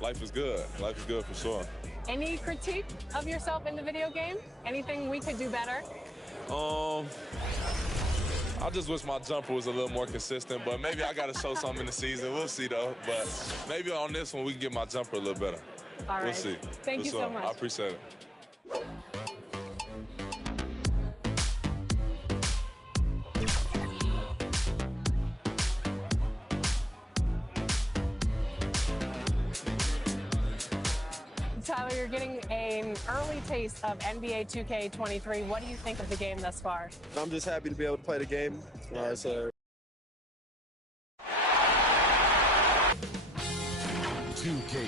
life is good. Life is good for sure. Any critique of yourself in the video game? Anything we could do better? I just wish my jumper was a little more consistent, but maybe I got to show something in the season. We'll see, though. But maybe on this one, we can get my jumper a little better. All right. We'll see. Thank you so much. I appreciate it. Tyler, you're getting an early taste of NBA 2K23. What do you think of the game thus far? I'm just happy to be able to play the game. 2K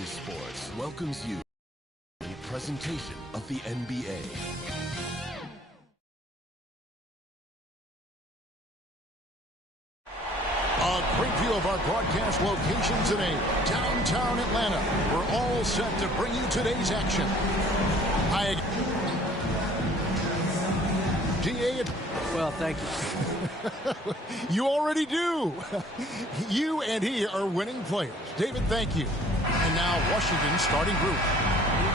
Sports welcomes you a presentation of the NBA. A great view of our broadcast location today, downtown Atlanta. We're all set to bring you today's action. DA. Well, thank you. You already do. You and he are winning players. David, thank you. And now Washington's starting group.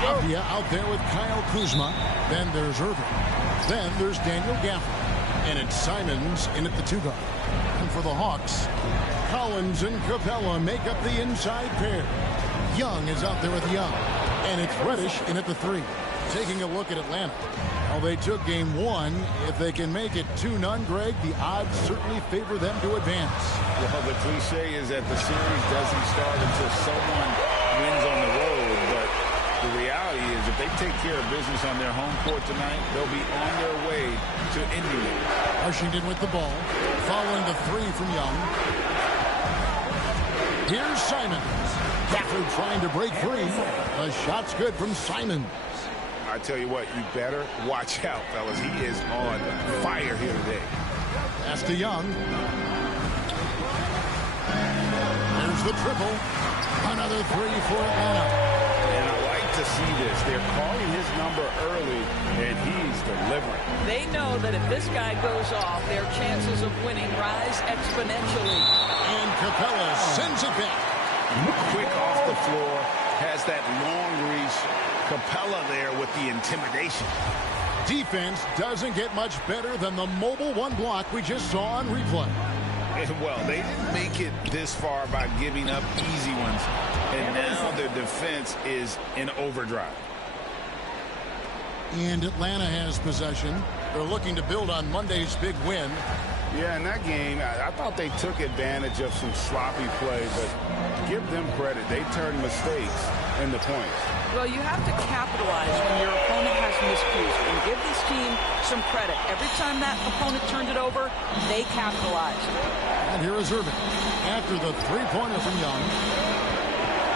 Avdia out there with Kyle Kuzma. Then there's Irving. Then there's Daniel Gafford. And it's Simons in at the 2 guard. And for the Hawks, Collins and Capella make up the inside pair. Young is out there with Young. And it's Reddish in at the 3. Taking a look at Atlanta. Well, they took game 1. If they can make it 2-0, Greg, the odds certainly favor them to advance. Well, the cliche is that the series doesn't start until someone wins on the road. But the reality is if they take care of business on their home court tonight, they'll be on their way to ending it. Washington with the ball. Following the 3 from Young. Here's Simons. Gafford trying to break free. The shot's good from Simons. I tell you what, you better watch out, fellas. He is on fire here today. Pass to Young. There's the triple. Another 3 for Atlanta. And I like to see this. They're calling his number early, and he's delivering. They know that if this guy goes off, their chances of winning rise exponentially. And Capella sends it back. Quick off the floor, has that long reach. Capella there with the intimidation. Defense doesn't get much better than the mobile 1 block we just saw on replay. Well, they didn't make it this far by giving up easy ones. And now their defense is in overdrive. And Atlanta has possession. They're looking to build on Monday's big win. Yeah, in that game, I thought they took advantage of some sloppy play, but give them credit. They turned mistakes into points. Well, you have to capitalize when your opponent has miscues, and give this team some credit. Every time that opponent turned it over, they capitalized. And here is Irving. After the 3-pointer from Young,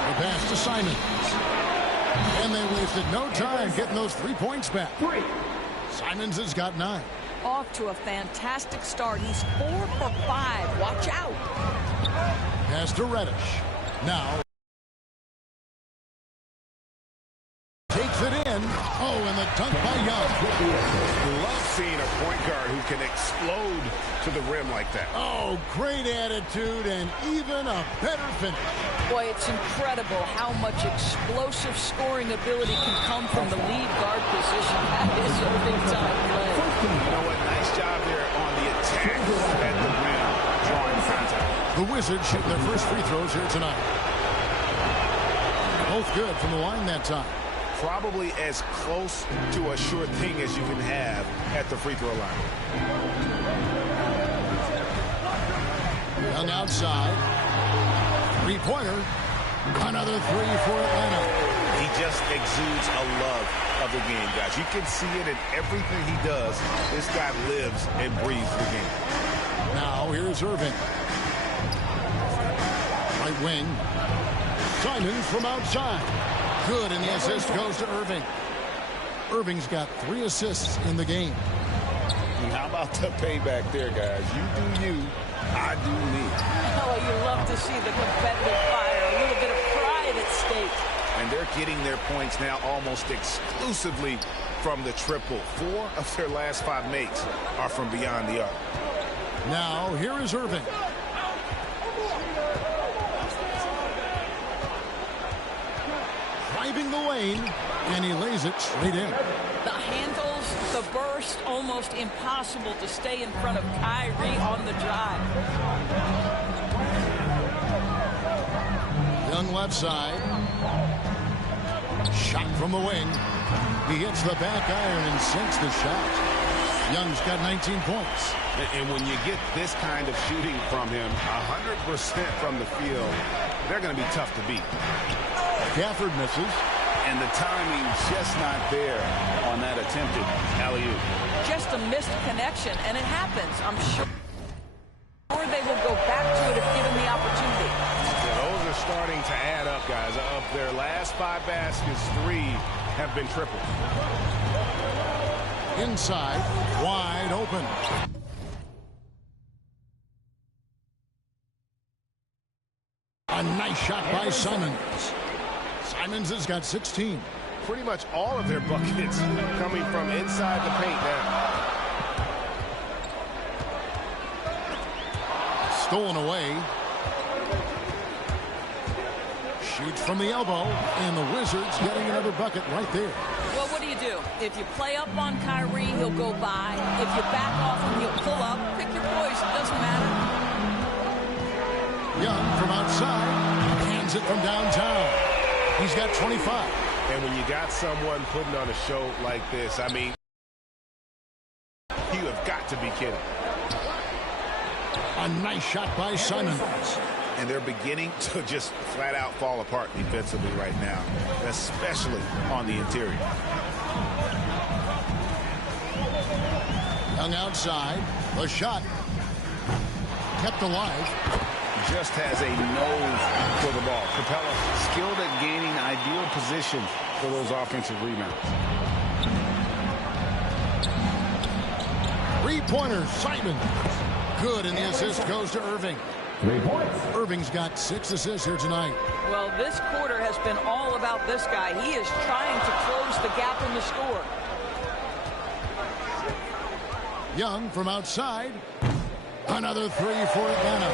the pass to Simons. And they wasted no time getting those 3 points back. Simons has got 9. Off to a fantastic start. He's 4 for 5. Watch out. Pass to Reddish. Now takes it in. Oh, and the dunk by Young. Love seeing a point guard who can explode to the rim like that. Oh, great attitude and even a better finish. Boy, it's incredible how much explosive scoring ability can come from the lead guard position. That is a big-time play. You know what? Nice job there on the attack at the rim, drawing contact. The Wizards shooting their first free throws here tonight. Both good from the line that time. Probably as close to a sure thing as you can have at the free throw line. Young outside. 3-pointer. Another 3 for Atlanta. He just exudes a love of the game, guys. You can see it in everything he does. This guy lives and breathes the game. Now here's Irving. Right wing. Simons from outside. Good, and the assist goes to Irving. Irving's got 3 assists in the game. And how about the payback there, guys? You do you, I do me. Oh, you love to see the competitive fire. A little bit of pride at stake. And they're getting their points now almost exclusively from the triple. 4 of their last 5 makes are from beyond the arc. Now, here is Irving. driving the lane, and he lays it straight in. The handles, the burst, almost impossible to stay in front of Kyrie on the drive. Young left side. Shot from the wing. He hits the back iron and sinks the shot. Young's got 19 points. And when you get this kind of shooting from him, 100% from the field, they're going to be tough to beat. Gafford misses. And the timing's just not there on that attempted alley-oop. Just a missed connection, and it happens. I'm sure they will go back to it if given the opportunity. Yeah, those are starting to add up, guys. Of their last 5 baskets, 3 have been tripled. Inside, wide open. A nice shot by Simons. Simons has got 16. Pretty much all of their buckets coming from inside the paint now. Stolen away. Shoots from the elbow, and the Wizards getting another bucket right there. Well, what do? If you play up on Kyrie, he'll go by. If you back off him, he'll pull up. Pick your poison. Doesn't matter. Young from outside. Hands it from downtown. He's got 25. And when you got someone putting on a show like this, I mean, you have got to be kidding. A nice shot by Simons. And they're beginning to just flat out fall apart defensively right now, especially on the interior. Young outside. The shot kept alive. Just has a nose for the ball. Capella skilled at gaining ideal position for those offensive rebounds. 3-pointer, Simons. Good, and the assist goes to Irving. 3 points. Irving's got 6 assists here tonight. Well, this quarter has been all about this guy. He is trying to close the gap in the score. Young from outside. Another 3 for Atlanta.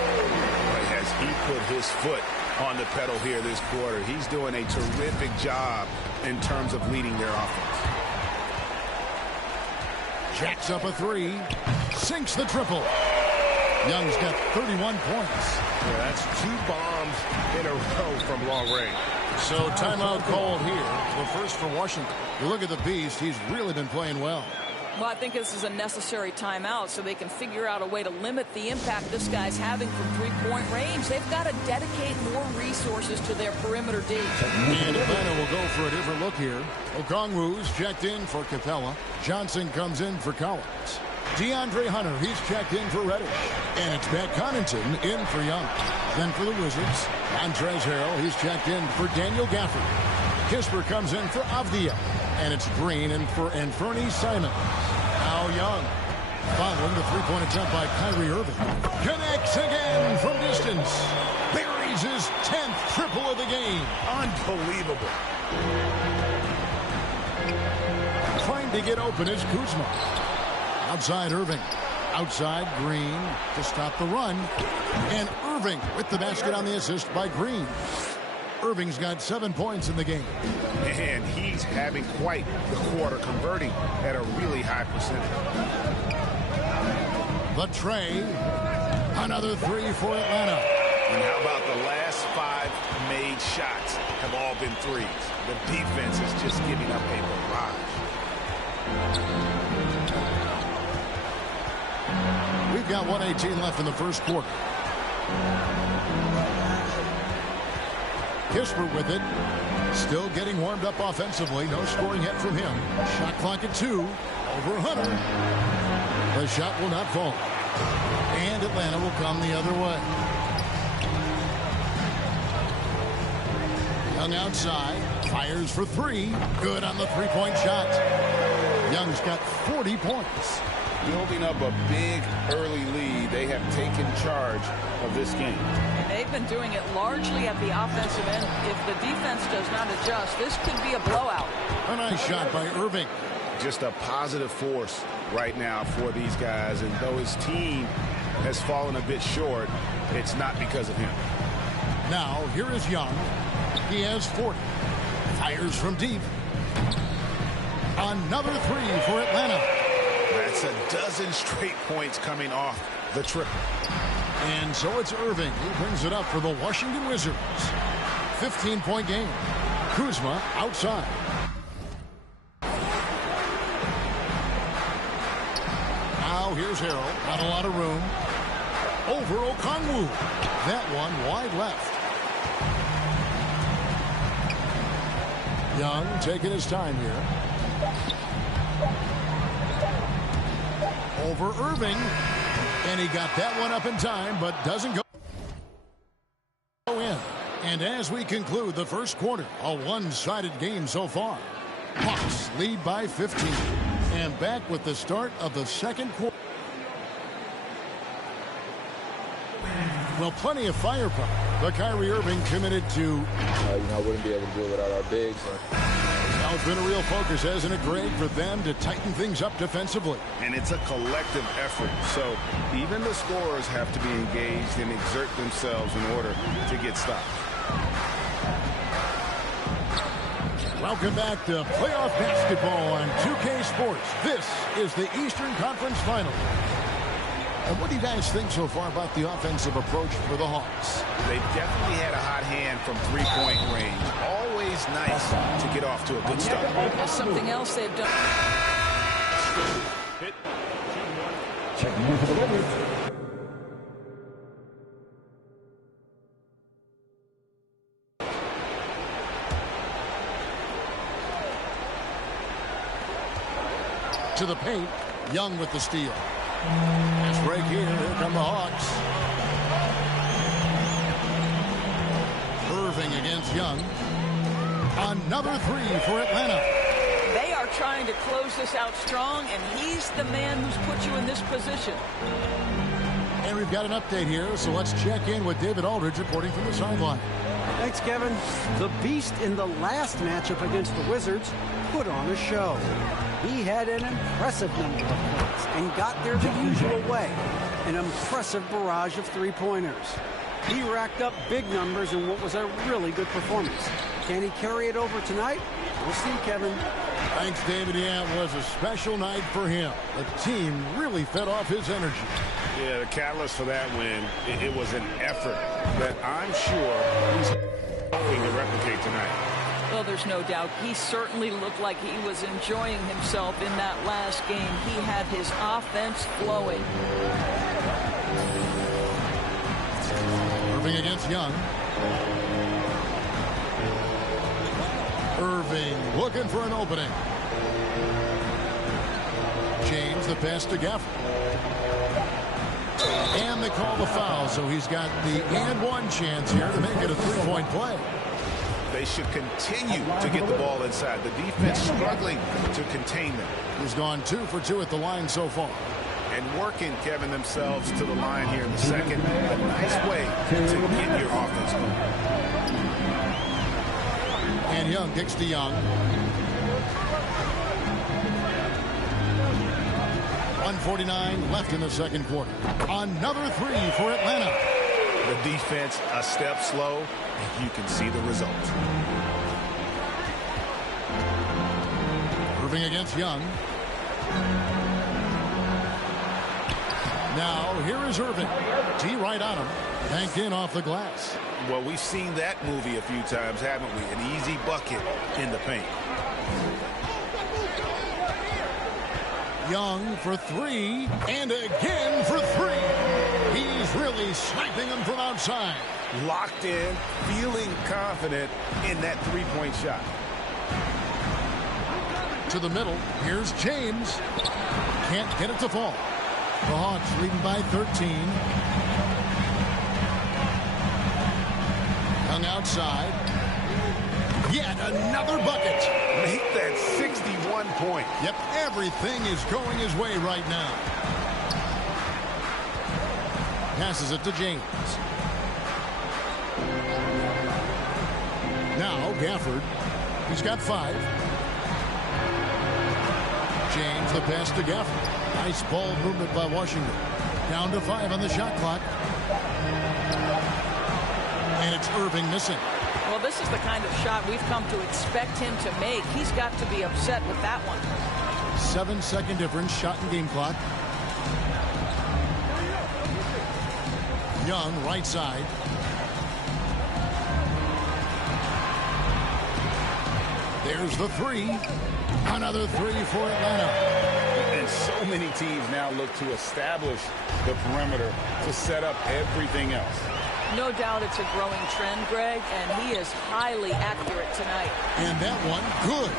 As he put his foot on the pedal here this quarter, he's doing a terrific job in terms of leading their offense. Jacks up a 3. Sinks the triple. Young's got 31 points. Yeah, that's 2 bombs in a row from long range. So timeout called here. The first for Washington. You look at the Beast. He's really been playing well. Well, I think this is a necessary timeout so they can figure out a way to limit the impact this guy's having from three-point range. They've got to dedicate more resources to their perimeter D. And Atlanta will go for a different look here. Okongwu's checked in for Capella. Johnson comes in for Collins. DeAndre Hunter, he's checked in for Reddish. And it's Pat Connaughton in for Young. Then for the Wizards, Montrezl Harrell, he's checked in for Daniel Gafford. Kisper comes in for Avdia. And it's Green in for Anfernee Simons. Now Young, following the three-point attempt by Kyrie Irving. Connects again from distance. Buries his 10th triple of the game. Unbelievable. Trying to get open is Kuzma. Outside Irving. Outside Green to stop the run. And Irving with the basket on the assist by Green. Irving's got 7 points in the game. And he's having quite the quarter, converting at a really high percentage. The tray. Another 3 for Atlanta. And how about the last 5 made shots have all been threes? The defense is just giving up a barrage. We've got 1:18 left in the first quarter. Kisper with it. Still getting warmed up offensively. No scoring yet from him. Shot clock at 2. Over Hunter. The shot will not fall. And Atlanta will come the other way. Young outside. Fires for 3. Good on the three-point shot. Young's got 40 points. Building up a big early lead, they have taken charge of this game. They've been doing it largely at the offensive end. If the defense does not adjust, this could be a blowout. A nice shot by Irving. Just a positive force right now for these guys. And though his team has fallen a bit short, it's not because of him. Now, here is Young. He has 40. Fires from deep. Another three for Atlanta. That's a dozen straight points coming off the triple. And so it's Irving who brings it up for the Washington Wizards. 15-point game. Kuzma outside. Now here's Harrell. Not a lot of room. Over Okongwu. That one wide left. Young taking his time here. Over Irving. And he got that one up in time, but doesn't go in. And as we conclude the first quarter, a one-sided game so far. Hawks lead by 15. And back with the start of the second quarter. Well, plenty of firepower. But Kyrie Irving committed to... I wouldn't be able to do it without our bigs. Now it's been a real focus, hasn't it, Greg, for them to tighten things up defensively? And it's a collective effort. So even the scorers have to be engaged and exert themselves in order to get stopped. Welcome back to playoff basketball on 2K Sports. This is the Eastern Conference Final. And what do you guys think so far about the offensive approach for the Hawks? They've definitely had a hot hand from three-point range. Always nice to get off to a good start. That's something else they've done. Checking in for the Wizards. To the paint. Young with the steal. It's right here. Here come the Hawks. Irving against Young. Another three for Atlanta. They are trying to close this out strong, and he's the man who's put you in this position. And we've got an update here, so let's check in with David Aldridge reporting from the sideline. Thanks, Kevin. The Beast in the last matchup against the Wizards put on a show. He had an impressive number of points and got there the usual way. An impressive barrage of three-pointers. He racked up big numbers in what was a really good performance. Can he carry it over tonight? We'll see, Kevin. Thanks, David. Yeah, it was a special night for him. The team really fed off his energy. Yeah, the catalyst for that win, it was an effort that I'm sure he's hoping to replicate tonight. Well, there's no doubt. He certainly looked like he was enjoying himself in that last game. He had his offense flowing. Irving against Young. Irving looking for an opening. James the pass to Gafford. And they call the foul, so he's got the and one chance here to make it a three-point play. They should continue to get the ball inside. The defense struggling to contain them. He's gone 2 for 2 at the line so far. And working, Kevin, themselves to the line here in the second. A nice way to get your offense going. And Young kicks to Young. 1:49 left in the second quarter. Another three for Atlanta. The defense a step slow, and you can see the result. Irving against Young. Now here is Irving. T right on him. Banked in off the glass. Well, we've seen that movie a few times, haven't we? An easy bucket in the paint. Young for three, and again for three. He's really sniping them from outside. Locked in, feeling confident in that three-point shot. To the middle, here's James. Can't get it to fall. The Hawks leading by 13. Young outside. Yet another bucket. Make that 61 points. Yep, everything is going his way right now. Passes it to James. Now Gafford. He's got 5. James the pass to Gafford. Nice ball movement by Washington. Down to 5 on the shot clock. And it's Irving missing. Well, this is the kind of shot we've come to expect him to make. He's got to be upset with that one. 7-second difference, shot and game clock. Young, right side. There's the three. Another three for Atlanta. And so many teams now look to establish the perimeter to set up everything else. No doubt it's a growing trend, Greg, and he is highly accurate tonight. And that one, good.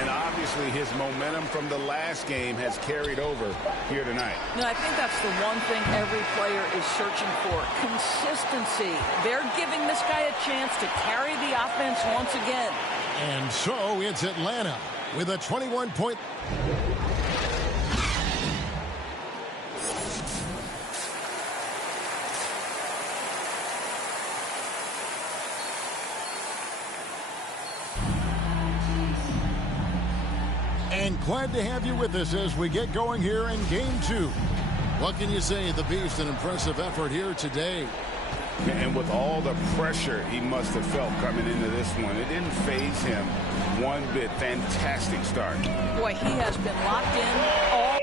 And obviously his momentum from the last game has carried over here tonight. No, I think that's the one thing every player is searching for. Consistency. They're giving this guy a chance to carry the offense once again. And so it's Atlanta with a 21-point. And glad to have you with us as we get going here in game 2. What can you say? The Beast, an impressive effort here today. And with all the pressure he must have felt coming into this one, it didn't faze him one bit. Fantastic start. Boy, he has been locked in, all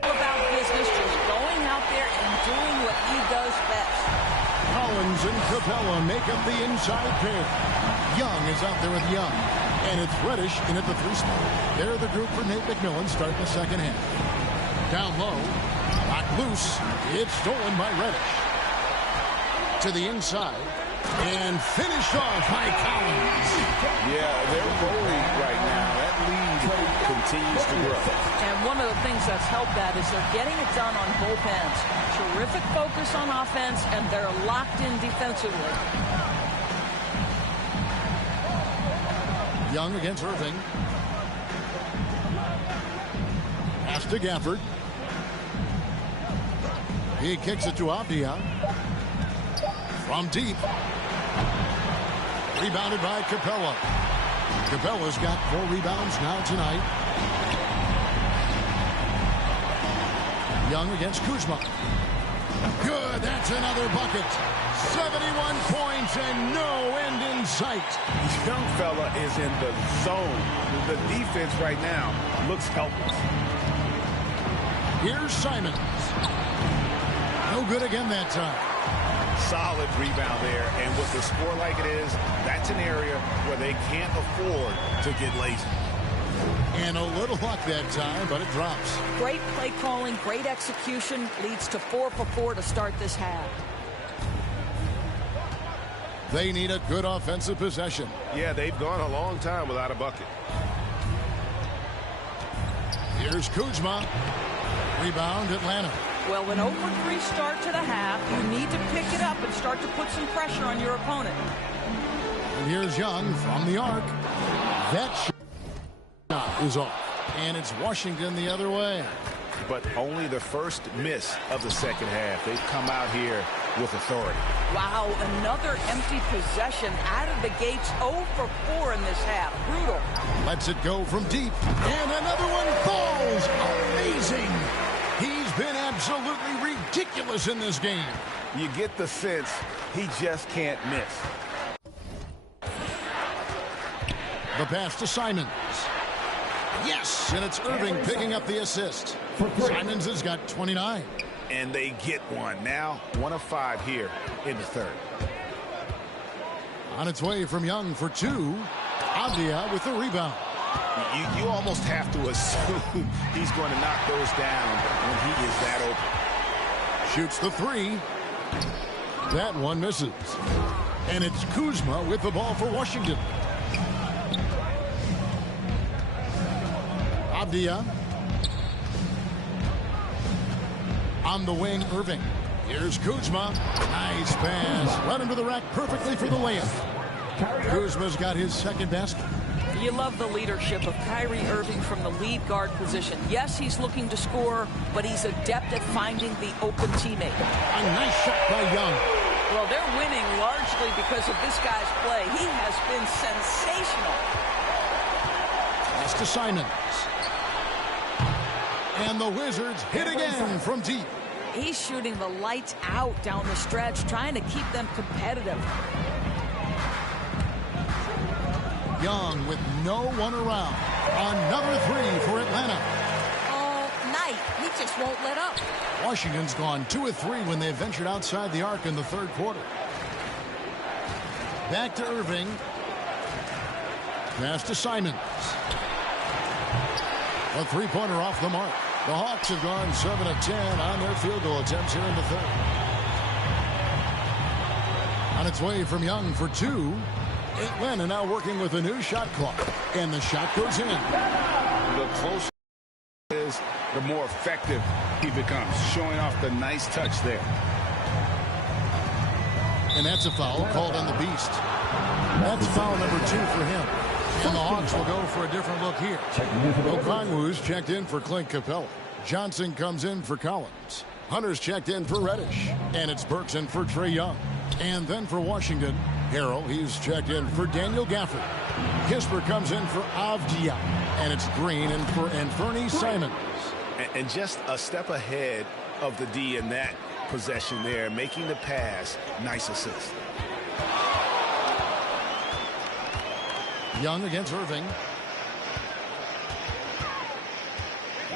about business, just going out there and doing what he does best. Collins and Capella make up the inside pair. Young is out there with Young. And it's Reddish in at the 3 spot. They're the group for Nate McMillan starting the second half. Down low, knocked loose. It's stolen by Reddish. To the inside. And finished off by Collins. Yeah, they're rolling right now. That lead continues to grow. And one of the things that's helped that is they're getting it done on both ends. Terrific focus on offense, and they're locked in defensively. Young against Irving. Pass to Gafford. He kicks it to Avdia. From deep. Rebounded by Capella. Capella's got 4 rebounds now tonight. Young against Kuzma. Good, that's another bucket. 71 points and no end in sight. Young fella is in the zone. The defense right now looks helpless. Here's Simons. No good again that time. Solid rebound there, and with the score like it is, that's an area where they can't afford to get lazy. And a little luck that time, but it drops. Great play calling, great execution, leads to 4 for 4 to start this half. They need a good offensive possession. Yeah, they've gone a long time without a bucket. Here's Kuzma. Rebound, Atlanta. Well, an 0-for-3 start to the half. You need to pick it up and start to put some pressure on your opponent. And here's Young from the arc. That shot is off. And it's Washington the other way. But only the first miss of the second half. They've come out here with authority. Wow, another empty possession out of the gates. 0 for 4 in this half. Brutal. Lets it go from deep. And another one falls. Amazing. He's been absolutely ridiculous in this game. You get the sense he just can't miss. The pass to Simons. Yes, and it's Irving picking up the assist. Simons has got 29. And they get one. Now 1 of 5 here in the third. On its way from Young for 2. Avdia with the rebound. You almost have to assume he's going to knock those down when he is that open. Shoots the 3. That one misses. And it's Kuzma with the ball for Washington. Avdia. On the wing, Irving. Here's Kuzma. Nice pass. Right under the rack perfectly for the layup. Kuzma's got his second basket. You love the leadership of Kyrie Irving from the lead guard position. Yes, he's looking to score, but he's adept at finding the open teammate. A nice shot by Young. Well, they're winning largely because of this guy's play. He has been sensational. Pass to Simons. And the Wizards hit again from deep. He's shooting the lights out down the stretch, trying to keep them competitive. Young with no one around. Another three for Atlanta. All night. He just won't let up. Washington's gone 2 of 3 when they ventured outside the arc in the third quarter. Back to Irving. Pass to Simons. A three-pointer off the mark. The Hawks have gone 7 of 10 on their field goal attempts here in the third. On its way from Young for 2. Atlanta now working with a new shot clock. And the shot goes in. The closer it is, the more effective he becomes, showing off the nice touch there. And that's a foul called on the Beast. That's foul number 2 for him. And the Hawks will go for a different look here. Okongwu's checked in for Clint Capella. Johnson comes in for Collins. Hunter's checked in for Reddish. And it's Burks in for Trae Young. And then for Washington, Harrell, he's checked in for Daniel Gafford. Kispert comes in for Avdia. And it's Green in for Anthony Simons. And just a step ahead of the D in that possession there, making the pass. Nice assist. Young against Irving.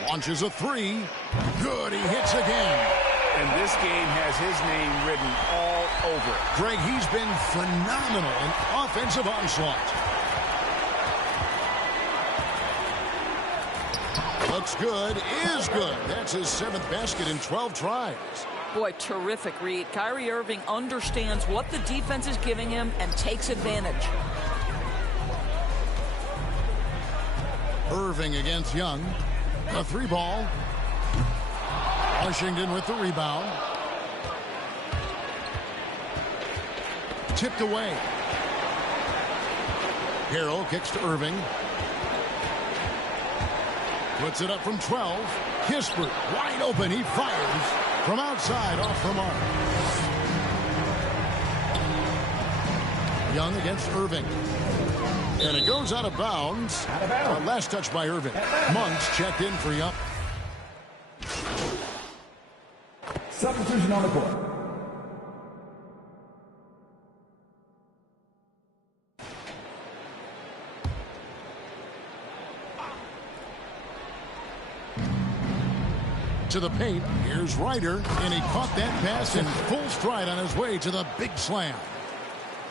Launches a three. Good, he hits again. And this game has his name written all over it. Greg, he's been phenomenal in offensive onslaught. Looks good, is good. That's his 7th basket in 12 tries. Boy, terrific read. Kyrie Irving understands what the defense is giving him and takes advantage. Irving against Young. A 3-ball. Washington with the rebound. Tipped away. Harrell kicks to Irving. Puts it up from 12. Kispert wide open. He fires from outside off the mark. Young against Irving. And it goes out of bounds. Last touch by Irving. Monks checked in for Young. Substitution on the court. To the paint. Here's Ryder. And he caught that pass in full stride on his way to the big slam.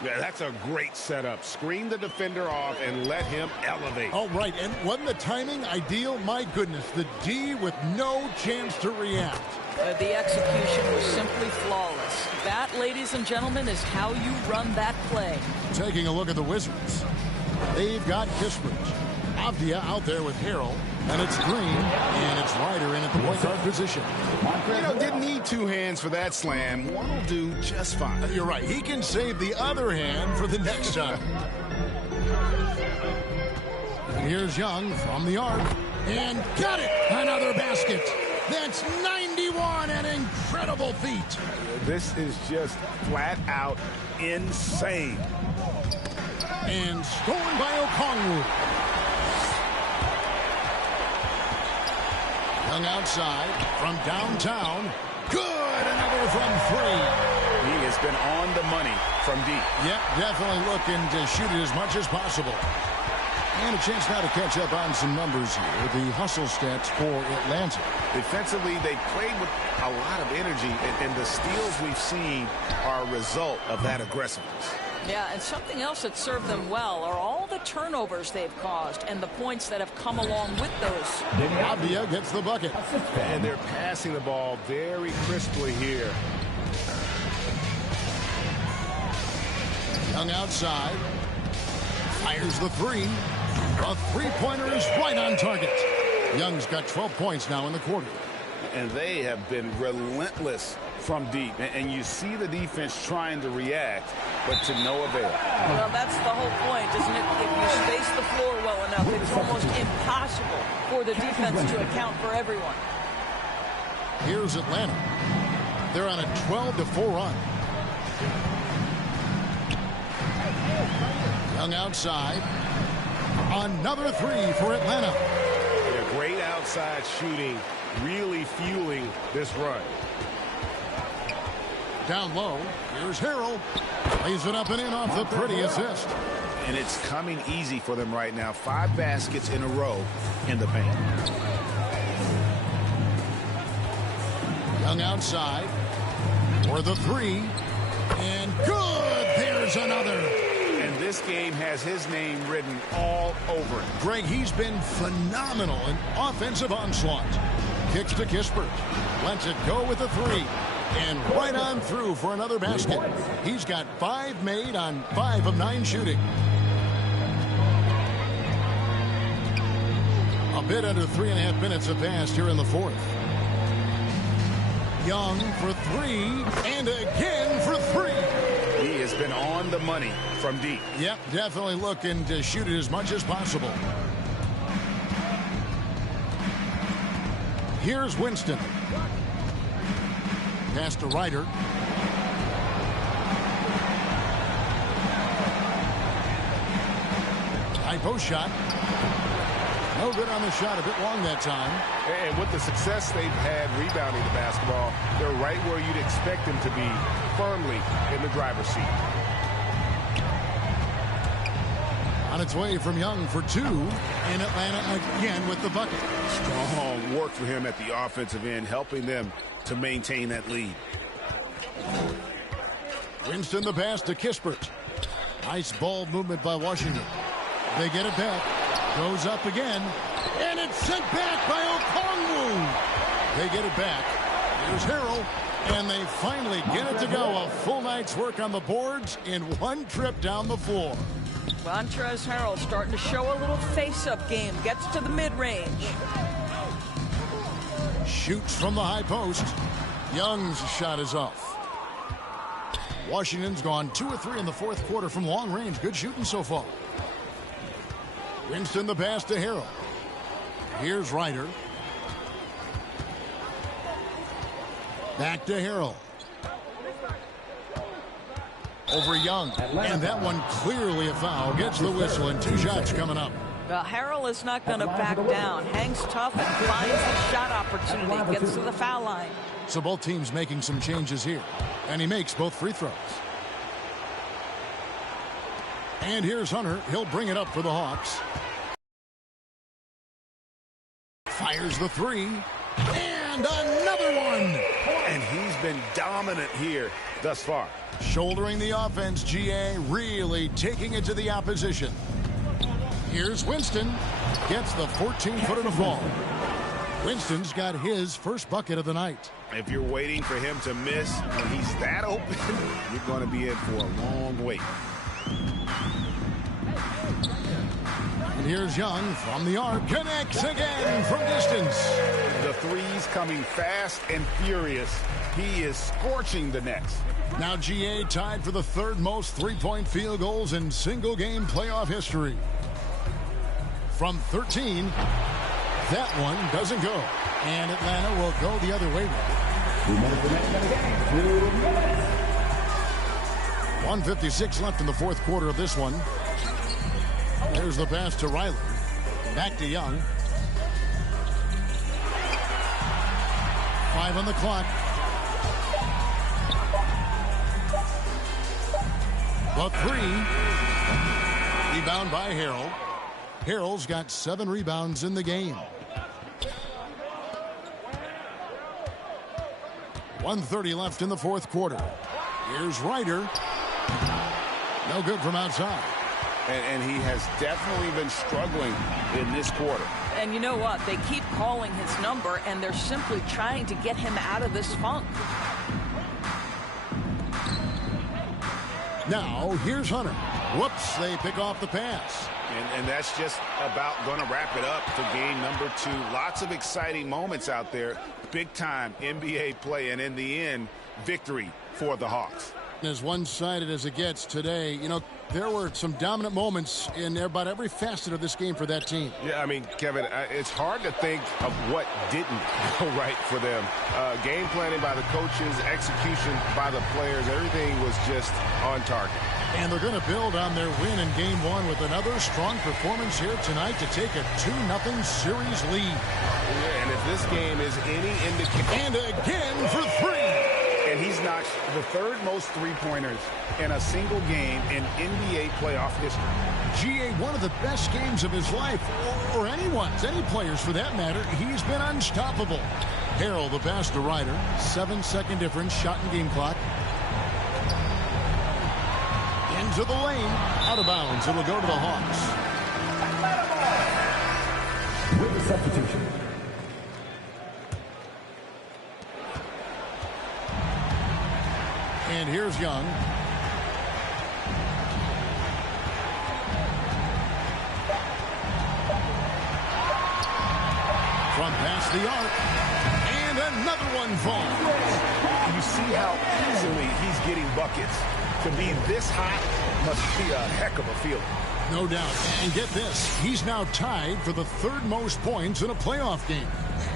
Yeah, that's a great setup. Screen the defender off and let him elevate. Oh, right. And wasn't the timing ideal? My goodness. The D with no chance to react. The execution was simply flawless. That, ladies and gentlemen, is how you run that play. Taking a look at the Wizards. They've got Kispert. Avdia out there with Harrell. And it's Green. And it's Ryder in at the point guard position. You know, didn't need 2 hands for that slam. One will do just fine. You're right. He can save the other hand for the next time. And here's Young from the arc. And got it! Another basket. That's 91, an incredible feat. This is just flat out insane. And stolen by Okongwu. Young outside from downtown. Good, another from 3. He has been on the money from deep. Yep, definitely looking to shoot it as much as possible. And a chance now to catch up on some numbers here. The hustle stats for Atlanta. Defensively, they played with a lot of energy, and the steals we've seen are a result of that aggressiveness. Yeah, and something else that served them well are all the turnovers they've caused and the points that have come along with those. Avdia gets the bucket. And they're passing the ball very crisply here. Young outside. Fires the 3. A 3-pointer is right on target. Young's got 12 points now in the quarter. And they have been relentless from deep. And you see the defense trying to react, but to no avail. Well, that's the whole point, isn't it? If you space the floor well enough, it's almost impossible for the defense to account for everyone. Here's Atlanta. They're on a 12-4 run. Young outside. Another 3 for Atlanta. Yeah, great outside shooting, really fueling this run. Down low, here's Harrell. Lays it up and in off the pretty assist. and it's coming easy for them right now. 5 baskets in a row in the paint. Young outside for the 3. And good. There's another. And this game has his name written all over it. Greg, he's been phenomenal in offensive onslaught. Kicks to Kispert. Lets it go with the 3. And right on through for another basket. He's got 5 made on 5 of 9 shooting. A bit under 3.5 minutes have passed here in the 4th. Young for 3, and again for 3. He has been on the money from deep. Yep, definitely looking to shoot it as much as possible. Here's Winston. Pass to Ryder. High post shot. No good on the shot. A bit long that time. And with the success they've had rebounding the basketball, they're right where you'd expect them to be, firmly in the driver's seat. On its way from Young for 2, and Atlanta again with the bucket. Strong work for him at the offensive end, helping them to maintain that lead. Winston the pass to Kispert. Nice ball movement by Washington. They get it back. Goes up again. And it's sent back by Okongwu. They get it back. Here's Harrell. And they finally get it to go. A full night's work on the boards in one trip down the floor. Montrezl Harrell starting to show a little face-up game. Gets to the mid-range. Shoots from the high post. Young's shot is off. Washington's gone 2 of 3 in the 4th quarter from long range. Good shooting so far. Winston the pass to Harrell. Here's Ryder. Back to Harrell. Over Young. And that one clearly a foul. Gets the whistle and 2 shots coming up. Well, Harrell is not going to back down. Hangs tough and finds the shot opportunity. Gets to the foul line. So both teams making some changes here. And he makes both free throws. And here's Hunter. He'll bring it up for the Hawks. Fires the 3. And another one. And he's been dominant here thus far. Shouldering the offense, GA really taking it to the opposition. Here's Winston. Gets the 14-footer to fall. Winston's got his first bucket of the night. If you're waiting for him to miss when he's that open, you're going to be in for a long wait. And here's Young from the arc. Connects again from distance. The threes coming fast and furious. He is scorching the nets. Now GA tied for the 3rd most three-point field goals in single-game playoff history. From 13, that one doesn't go. And Atlanta will go the other way with it. 1:56 left in the 4th quarter of this one. There's the pass to Riley. Back to Young. 5 on the clock. The 3. Rebound by Harrell. Harrell's got 7 rebounds in the game. 1:30 left in the 4th quarter. Here's Ryder. No good from outside. And he has definitely been struggling in this quarter. And you know what? They keep calling his number, and they're simply trying to get him out of this funk. Now, here's Hunter. Whoops, they pick off the pass. And that's just about going to wrap it up for game number 2. Lots of exciting moments out there. Big-time NBA play, and in the end, victory for the Hawks. As one-sided as it gets today, you know, there were some dominant moments in about every facet of this game for that team. Yeah, I mean, Kevin, it's hard to think of what didn't go right for them. Game planning by the coaches, execution by the players, everything was just on target. And they're going to build on their win in Game 1 with another strong performance here tonight to take a 2-0 series lead. Yeah, and if this game is any indication... And again for 3. and he's knocked the third most three-pointers in a single game in NBA playoff history. GA, one of the best games of his life, or anyone's, any players for that matter. He's been unstoppable. Harrell, the pass to Ryder. 7-second difference, shot and game clock. Into the lane, out of bounds. It'll go to the Hawks. With the substitution. And here's Young. From past the arc. And another one falls. You see how easily he's getting buckets. To be this hot must be a heck of a feeling. No doubt. And get this, he's now tied for the third most points in a playoff game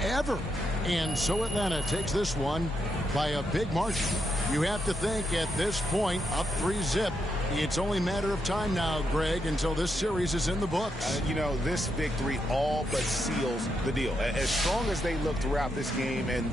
ever. And so Atlanta takes this one by a big margin. You have to think at this point, up 3-zip. It's only a matter of time now, Greg, until this series is in the books. You know, this victory all but seals the deal. As strong as they look throughout this game, and